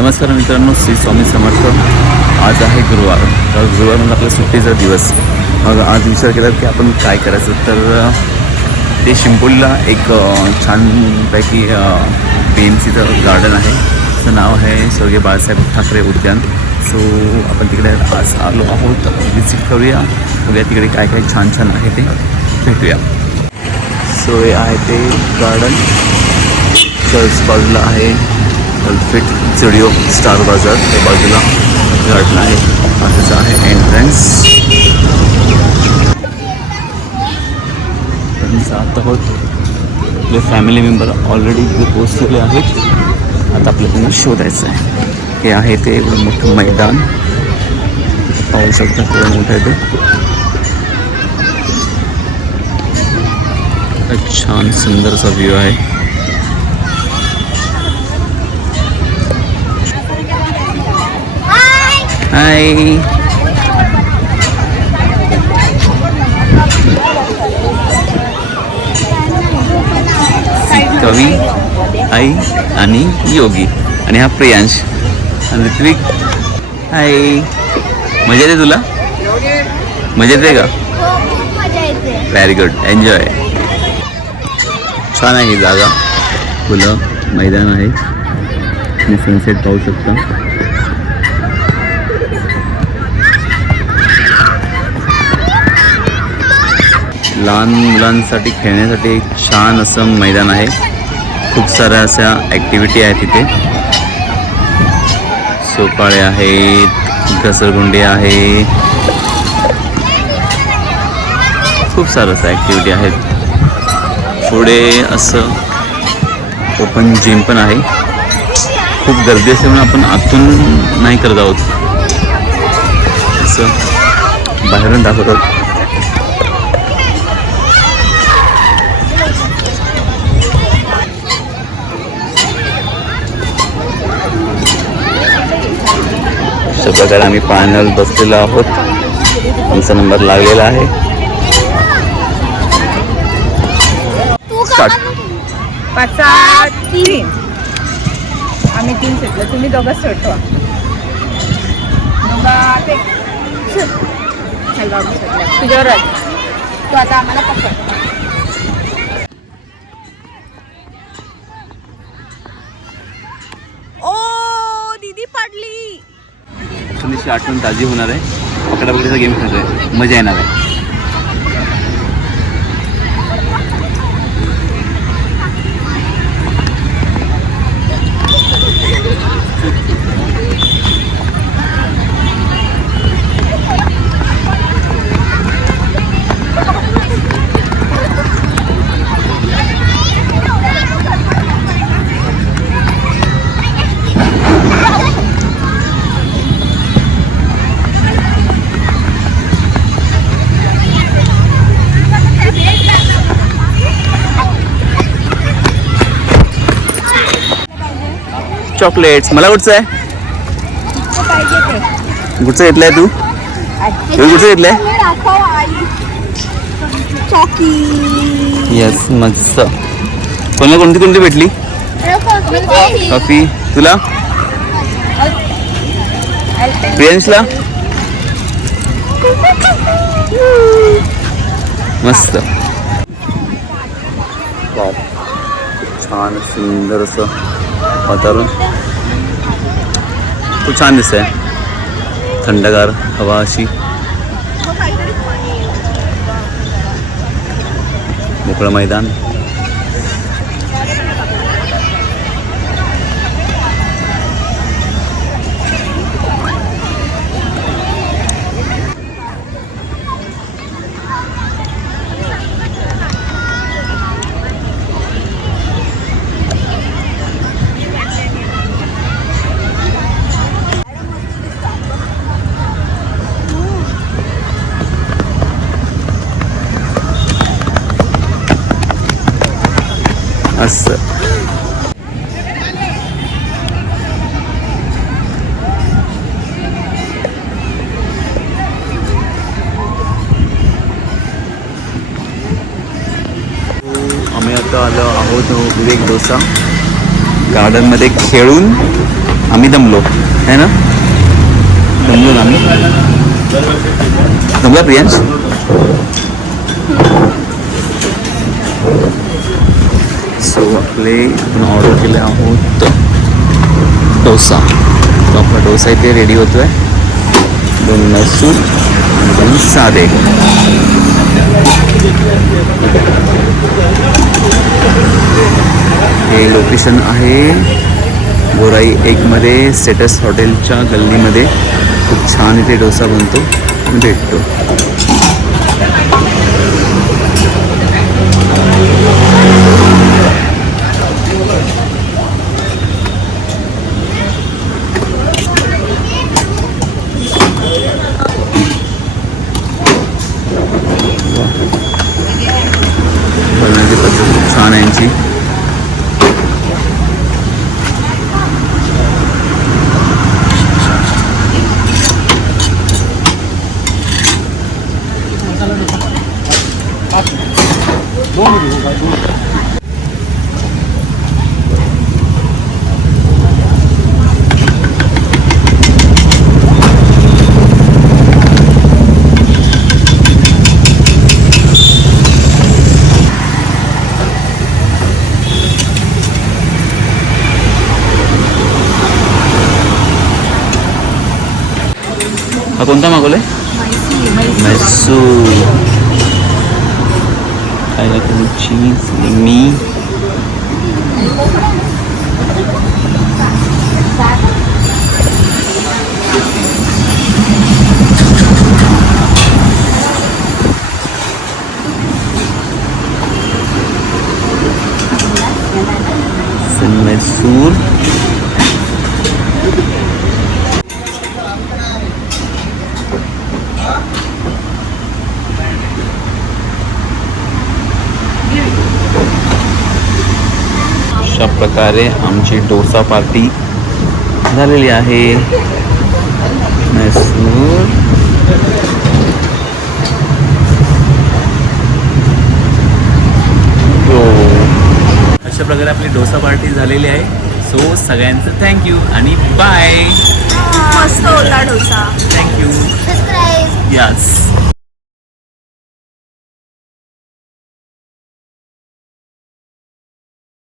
नमस्कार मित्रांनो, श्री स्वामी समर्थ. आज आहे गुरुवार. तर गुरुवार म्हणजे आपला सुट्टीचा दिवस. मग आज विचार केला की आपण काय करायचं. तर ते शिंपोलीला एक छानपैकी PMCचं गार्डन आहे. त्याचं नाव आहे स्वर्गीय बाळासाहेब ठाकरे उद्यान. सो आपण तिकडे आज आलो आहोत. विजिट करूया, बघूया तिकडे काय काय छान छान आहे ते भेटूया. सो हे आहे ते गार्डन. चर्च बाजूला आहे अल्फ्रेड स्टुडिओ, स्टार बाजार त्या बाजूला गार्डन आहे. असंच आहे एंट्रन्स. जात आहोत. आपले फॅमिली मेंबर ऑलरेडी इथे पोचलेले आहेत. आता आपल्याला त्यांना शोधायचं आहे. हे आहे ते मोठं मैदान, पाहू शकता थोडं मोठं आहे ते. छान सुंदरचा व्ह्यू आहे. हाय, कवी, आई आणि योगी आणि हा प्रियांश आणि ऋत्विक. हाय, मजा येते तुला? मजा येते का? Very good, enjoy. छान आहे ही जागा. फुलं, मैदान आहे आणि सनसेट पाहू शकता. लहान मुलांसाठी खेळण्यासाठी एक छान असं मैदान आहे. खूप साऱ्या अशा ॲक्टिव्हिटी आहेत तिथे. सोपाळे आहेत, घसरगुंडी आहे, खूप सारं असं ॲक्टिव्हिटी आहेत. पुढे असं ओपन जिम पण आहे. खूप गर्दी असल्यामुळे आपण आतून नाही करत आहोत, असं बाहेरून दाखवतात. अशा प्रकारे आम्ही पाण्यावर बसलेलो आहोत. आमचा नंबर लागलेला आहे. स्टार्ट. 5-3 आम्ही 3 सुटलो, तुम्ही दोघंच सुटवा. तुझ्यावर तू आता आम्हाला पकड. ओ दीदी पडली. थोडीशी आठवण ताजी होणार आहे. पकडापकडीचा गेम खेळतोय, मजा येणार आहे. चॉकलेट्स. मला कुठचं आहे? कुठचं घेतलंय तू? कुठचं घेतलंय? येस, मस्त. कोणाला कोणती कोणती भेटली? कॉफी. तुला? प्रियांशला? मस्त. छान सुंदर असं वातावरण. खूप छान दिसतंय. थंडगार हवा अशी. मोकळं मैदान. असं आम्ही आता आलो आहोत विवेक डोसा गार्डनमध्ये खेळून आम्ही दमलो है ना, दमलो ना आम्ही. दमला प्रियांश. सो आपले आपण ऑर्डर केले आहोत डोसा. तो आपला डोसा इथे रेडी होतोय. 2 मसूर आणि 2 साधे. हे लोकेशन आहे गोराई 1मध्ये स्टेटस हॉटेलच्या गल्लीमध्ये. खूप छान इथे डोसा बनतो आणि भेटतो. बनवण्याची पद्धत खूप छान आहे यांची. हा कोणता मागवलाय? मैसूर. खायला तुम्ही चीज मी मैसूर. अशा प्रकारे आमची डोसा पार्टी झालेली आहे. मैसूर. अशा प्रकारे आपली डोसा पार्टी झालेली आहे. सो सगळ्यांचं थँक्यू आणि बाय. मस्त ओला डोसा. थँक्यू. Subscribe. यस.